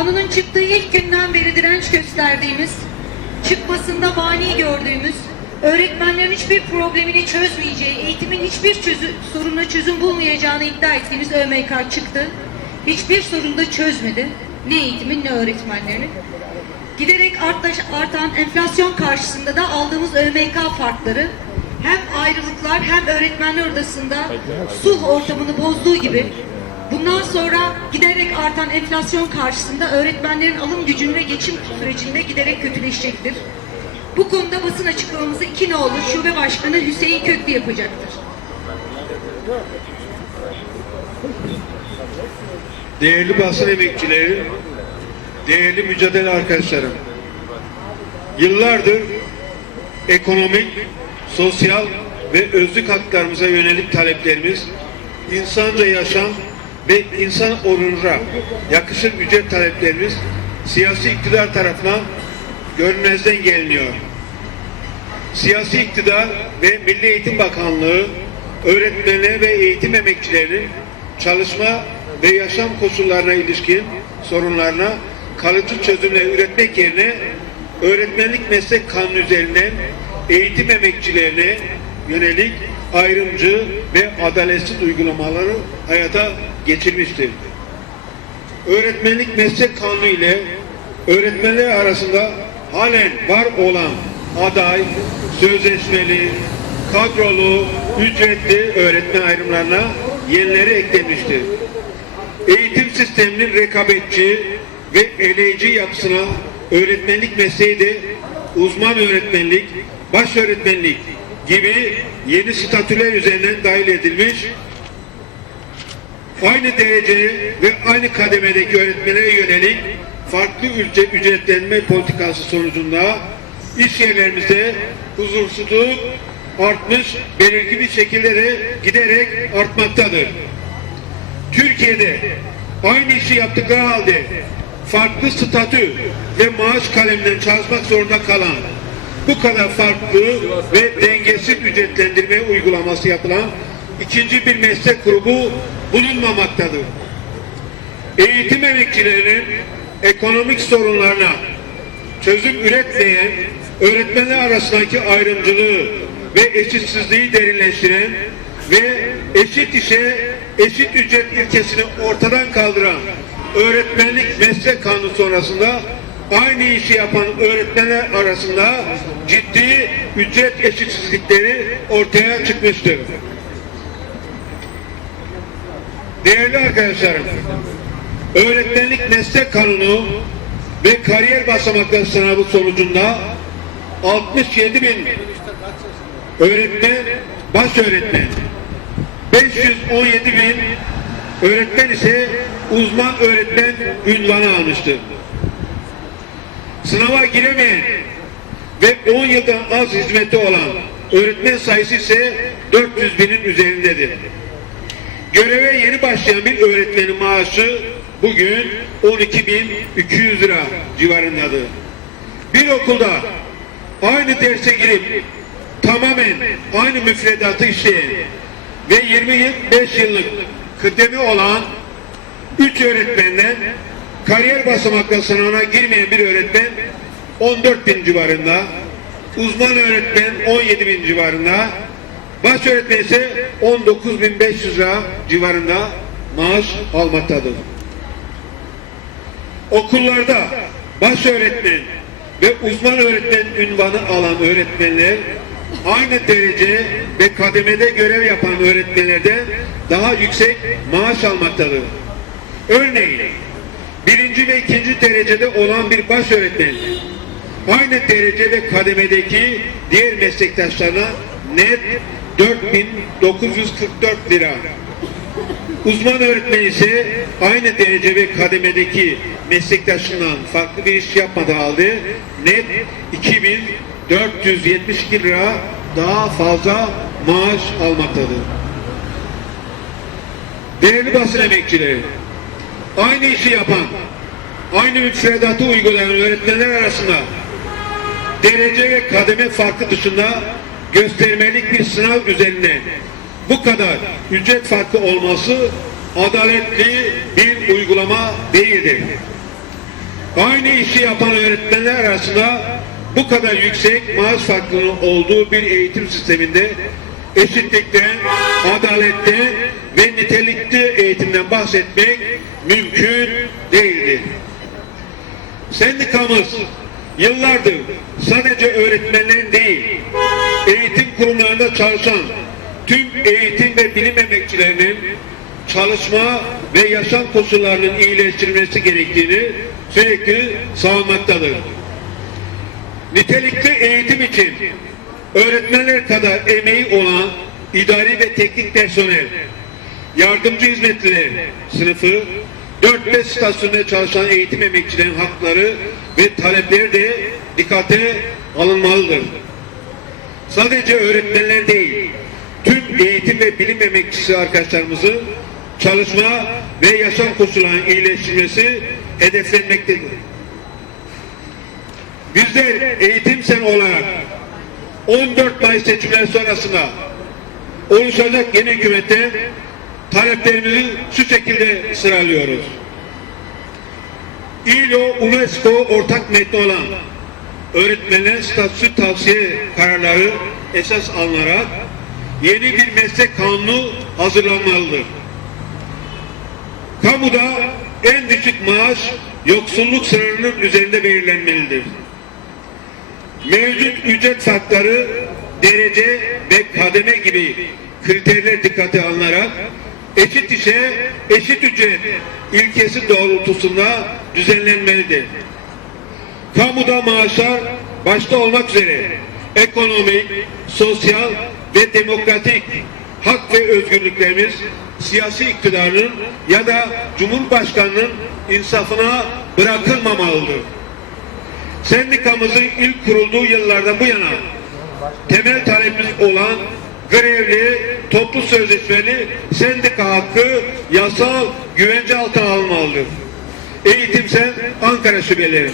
Kanunun çıktığı ilk günden beri direnç gösterdiğimiz, çıkmasında mani gördüğümüz, öğretmenlerin hiçbir problemini çözmeyeceği, eğitimin hiçbir çözü, sorununa çözüm bulmayacağını iddia ettiğimiz ÖMK çıktı. Hiçbir sorunu da çözmedi. Ne eğitimin ne öğretmenlerin. Giderek artaş- artan enflasyon karşısında da aldığımız ÖMK farkları hem ayrılıklar hem öğretmenler arasında sulh ortamını bozduğu gibi bundan sonra giderek artan enflasyon karşısında öğretmenlerin alım gücünü ve geçim sürecinde giderek kötüleşecektir. Bu konuda basın açıklamamızı iki nolu Şube Başkanı Hüseyin Köklü yapacaktır. Değerli basın emekçileri, değerli mücadele arkadaşlarım. Yıllardır ekonomik, sosyal ve özlük haklarımıza yönelik taleplerimiz, insanca yaşam ve insan onuruna yakışır ücret taleplerimiz siyasi iktidar tarafından görünmezden geliniyor. Siyasi iktidar ve Milli Eğitim Bakanlığı öğretmenler ve eğitim emekçilerinin çalışma ve yaşam koşullarına ilişkin sorunlarına kalıcı çözümler üretmek yerine öğretmenlik meslek kanunu üzerinden eğitim emekçilerine yönelik ayrımcı ve adaletsiz uygulamaları hayata geçirmiştir. Öğretmenlik meslek kanunu ile öğretmenler arasında halen var olan aday, sözleşmeli, kadrolu, ücretli öğretmen ayrımlarına yenileri eklenmiştir. Eğitim sisteminin rekabetçi ve eleyici yapısına öğretmenlik mesleği de uzman öğretmenlik, baş öğretmenlik gibi yeni statüler üzerinden dahil edilmiş aynı derece ve aynı kademedeki öğretmenlere yönelik farklı ücret, ücretlenme politikası sonucunda iş yerlerimizde huzursuzluk artmış, belirgin bir şekilde de giderek artmaktadır. Türkiye'de aynı işi yaptıkları halde farklı statü ve maaş kaleminden çalışmak zorunda kalan bu kadar farklı ve dengesiz ücretlendirme uygulaması yapılan ikinci bir meslek grubu bulunmamaktadır. Eğitim emekçilerinin ekonomik sorunlarına çözüm üretmeyen öğretmenler arasındaki ayrımcılığı ve eşitsizliği derinleştiren ve eşit işe eşit ücret ilkesini ortadan kaldıran öğretmenlik meslek kanunu sonrasında aynı işi yapan öğretmenler arasında ciddi ücret eşitsizlikleri ortaya çıkmıştır. Değerli arkadaşlarım, öğretmenlik meslek kanunu ve kariyer basamakları sınavı sonucunda 67 bin öğretmen, baş öğretmen, 517 bin öğretmen ise uzman öğretmen ünvanı almıştır. Sınava giremeyen ve 10 yıldan az hizmette olan öğretmen sayısı ise 400 binin üzerindedir. Göreve yeni başlayan bir öğretmenin maaşı bugün 12.200 lira civarındadır. Bir okulda aynı derse girip tamamen aynı müfredatı işleyen ve 25 yıllık kıdemi olan 3 öğretmenden kariyer basamakları sınavına girmeyen bir öğretmen 14 bin civarında, uzman öğretmen 17 bin civarında, baş öğretmen ise 19.500 lira civarında maaş almaktadır. Okullarda baş öğretmen ve uzman öğretmen ünvanı alan öğretmenler aynı derece ve kademede görev yapan öğretmenlerden daha yüksek maaş almaktadır. Örneğin birinci ve ikinci derecede olan bir baş öğretmen aynı derece ve kademedeki diğer meslektaşlarına net 4944 lira. Uzman öğretmen ise aynı derece ve kademedeki meslektaşından farklı bir iş yapmadığı halde net 2472 lira daha fazla maaş almaktadır. Değerli basın emekçileri, aynı işi yapan, aynı müfredatı uygulayan öğretmenler arasında derece ve kademe farkı dışında göstermelik bir sınav üzerine bu kadar ücret farkı olması adaletli bir uygulama değildir. Aynı işi yapan öğretmenler arasında bu kadar yüksek maaş farklılığı olduğu bir eğitim sisteminde eşitlikten, adaletten ve nitelikli eğitimden bahsetmek mümkün değildir. Sendikamız yıllardır sadece öğretmenlerin değil, eğitim kurumlarında çalışan tüm eğitim ve bilim emekçilerinin çalışma ve yaşam koşullarının iyileştirilmesi gerektiğini sürekli savunmaktadır. Nitelikli eğitim için öğretmenler kadar emeği olan idari ve teknik personel, yardımcı hizmetliler sınıfı, 4-5 stasyonda çalışan eğitim emekçilerin hakları ve talepleri de dikkate alınmalıdır. Sadece öğretmenler değil, tüm eğitim ve bilim emekçisi arkadaşlarımızın çalışma ve yaşam koşullarının iyileştirilmesi hedeflenmektedir. Bizler eğitim sen olarak 14 Mayıs seçimleri sonrasında oluşacak yeni hükümette taleplerimizi şu şekilde sıralıyoruz. İLO UNESCO ortak metni olan öğretmenlerin statüsü tavsiye kararları esas alınarak yeni bir meslek kanunu hazırlanmalıdır. Kamuda en düşük maaş yoksulluk sınırının üzerinde belirlenmelidir. Mevcut ücret farkları derece ve kademe gibi kriterler dikkate alınarak eşit işe eşit ücret ilkesi doğrultusunda düzenlenmelidir. Kamuda maaşlar başta olmak üzere ekonomik, sosyal ve demokratik hak ve özgürlüklerimiz siyasi iktidarın ya da Cumhurbaşkanının insafına bırakılmamalıdır. Sendikamızın ilk kurulduğu yıllardan bu yana temel talebimiz olan grevli, toplu sözleşmeli sendika hakkı yasal güvence altına alınmalıdır. Eğitim sen Ankara şubeleri.